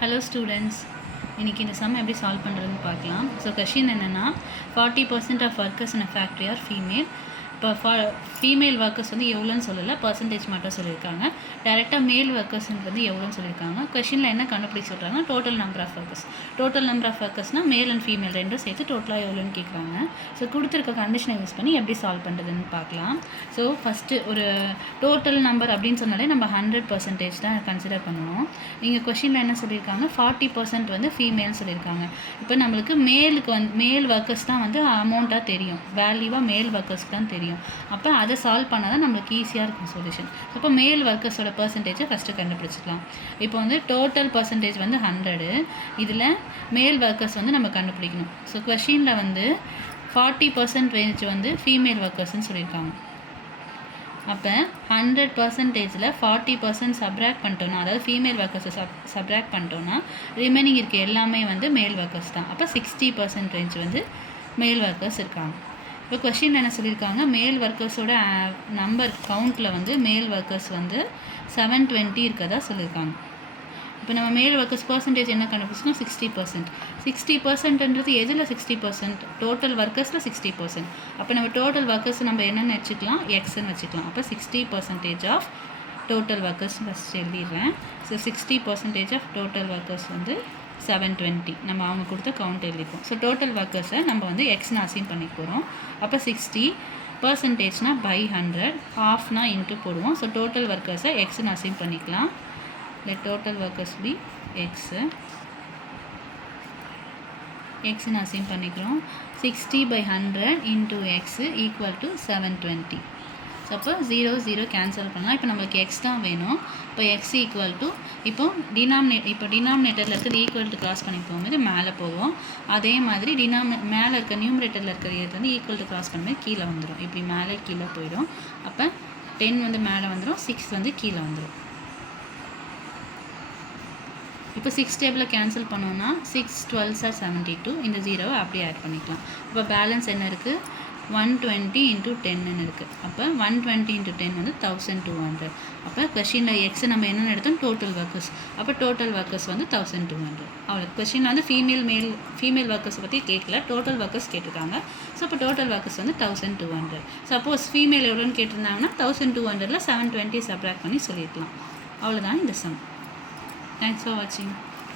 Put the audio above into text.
Hello students, இன்னைக்கு இந்த sum எப்படி சால்வ் பண்ணுறதுன்னு பார்க்கலாம். ஸோ கொஷின் என்னென்னா 40% of workers in a factory are female. இப்போ ஃபீமேல் ஒர்க்கர்ஸ் வந்து எவ்வளோன்னு சொல்லலை, பர்சன்டேஜ் மட்டும் சொல்லியிருக்காங்க. டேரெக்டாக மேல் ஒர்க்கர்ஸ்ன்றது வந்து எவ்வளோன்னு சொல்லியிருக்காங்க. கொஷினில் என்ன கண்டுபிடிக்க சொல்கிறாங்க, total number of workers. Total number of ஒர்க்கர்ஸ்னால் மேல் அண்ட் ஃபீமேல் ரெண்டும் சேர்த்து டோட்டலாக எவ்வளோன்னு கேட்குறாங்க. ஸோ கொடுத்துருக்க கண்டிஷனை யூஸ் பண்ணி எப்படி சால்வ் பண்ணுறதுன்னு பார்க்கலாம். ஸோ ஃபஸ்ட்டு ஒரு டோட்டல் நம்பர் அப்படின்னு சொன்னாலே நம்ம 100% தான் கன்சிடர் பண்ணுவோம். இங்கே கொஷினில் என்ன சொல்லியிருக்காங்க, 40% வந்து ஃபீமேல்னு சொல்லியிருக்காங்க. இப்போ நம்மளுக்கு மேலுக்கு மேல் ஒர்க்கர்ஸ் தான் வந்து அமௌண்ட்டாக தெரியும், வேல்யூவாக மேல் ஒர்க்கர்ஸ்க்கு தான் தெரியும். அப்போ அதை சால்வ் பண்ணால் தான் நம்மளுக்கு ஈஸியாக இருக்கும் சொல்யூஷன். அப்போ மேல் ஒர்க்கர்ஸோட பர்சன்டேஜை ஃபஸ்ட்டு கண்டுபிடிச்சிக்கலாம். இப்போ வந்து டோட்டல் பர்சன்டேஜ் வந்து 100, இதில் மேல் ஒர்க்கர்ஸ் வந்து நம்ம கண்டுபிடிக்கணும். ஸோ கொஷினில் வந்து 40% வந்து ஃபீமேல் ஒர்க்கர்ஸ்ன்னு சொல்லியிருக்காங்க. அப்போ 100%ல் 40% சப்ராக்ட் பண்ணிட்டோன்னா, அதாவது ஃபீமேல் ஒர்க்கர்ஸை சப்ராக்ட் பண்ணிட்டோன்னா ரிமைனிங் இருக்க எல்லாமே வந்து மேல் ஒர்க்கர்ஸ் தான். அப்போ 60% வந்து மேல் ஒர்க்கர்ஸ் இருக்காங்க. இப்போ கொஷின் என்ன சொல்லியிருக்காங்க, மேல் ஒர்க்கர்ஸோட நம்பர் கவுண்ட்டில் வந்து மேல் ஒர்க்கர்ஸ் வந்து 720 இருக்கதா சொல்லியிருக்காங்க. இப்போ நம்ம மேல் ஒர்க்கர்ஸ் பர்சன்டேஜ் என்ன கண்டுபிடிச்சோம்னா 60%. 60%ன்றது எதில் 60%? டோட்டல் ஒர்க்கர்ஸில் 60%. அப்போ நம்ம டோட்டல் ஒர்க்கர்ஸ் நம்ம என்னென்னு வச்சுக்கலாம், எக்ஸ்ன்னு வச்சுக்கலாம். அப்போ 60% ஆஃப் டோட்டல் ஒர்க்கர்ஸ் ஃபஸ்ட் எழுதிடுறேன். ஸோ 60% ஆஃப் டோட்டல் ஒர்க்கர்ஸ் வந்து 720. நம்ம அவங்க கொடுத்த கவுண்ட் எழுதிப்போம். ஸோ டோட்டல் ஒர்க்கர்ஸை நம்ம வந்து எக்ஸ்னு அசைன் பண்ணி போகிறோம். அப்போ 60%னா பை 100, ஹாஃப்னா இன்ட்டு போடுவோம். ஸோ டோட்டல் ஒர்க்கர்ஸை எக்ஸ்னு அசைன் பண்ணிக்கலாம். let total workers be xன்னு அசைன் பண்ணிக்கிறோம். 60/100 into x equal to 720. So அப்போ 0 0 கேன்சல் பண்ணலாம். இப்போ நம்மளுக்கு எக்ஸ் தான் வேணும். இப்போ எக்ஸ் ஈக்குவல் டு இப்போ டினாமினேட்டரில் இருக்கிற ஈக்குவல் டு கிராஸ் பண்ணி போகும்போது மேலே போகும். அதே மாதிரி மேலே இருக்க நியூமரேட்டரில் இருக்கிற இது வந்து ஈக்குவல் டு கிராஸ் பண்ணும்போது கீழே வந்துடும். இப்படி மேலே கீழே போயிடும். அப்போ 10 வந்து மேலே வந்துடும், 6 வந்து கீழே வந்துடும். இப்போ 6 டேபிளில் கேன்சல் பண்ணோன்னா 6 12s are 72. இந்த 0வை அப்படியே ஆட் பண்ணிக்கலாம். இப்போ பேலன்ஸ் என்ன இருக்குது, 120 into 10 இருக்குது. அப்போ 120 into 10 வந்து 1200. அப்போ கொஷினில் எக்ஸை நம்ம என்னென்னு எடுத்தோம், டோட்டல் ஒர்க்கர்ஸ். அப்போ டோட்டல் ஒர்க்கர்ஸ் வந்து 1200. அவ்வளோ கொஷினில் வந்து ஃபீமேல் ஒர்க்கர்ஸை பற்றி கேட்கல, டோட்டல் ஒர்க்கர்ஸ் கேட்டிருக்காங்க. ஸோ இப்போ டோட்டல் ஒர்க்கர்ஸ் வந்து 1200. சப்போஸ் ஃபீமேல் எவ்வளோன்னு கேட்டிருந்தாங்கன்னா 1200ல் 720 சப்ராக்ட் பண்ணி சொல்லியிருக்கலாம். அவ்வளோதான் இந்த சம். Thanks for watching.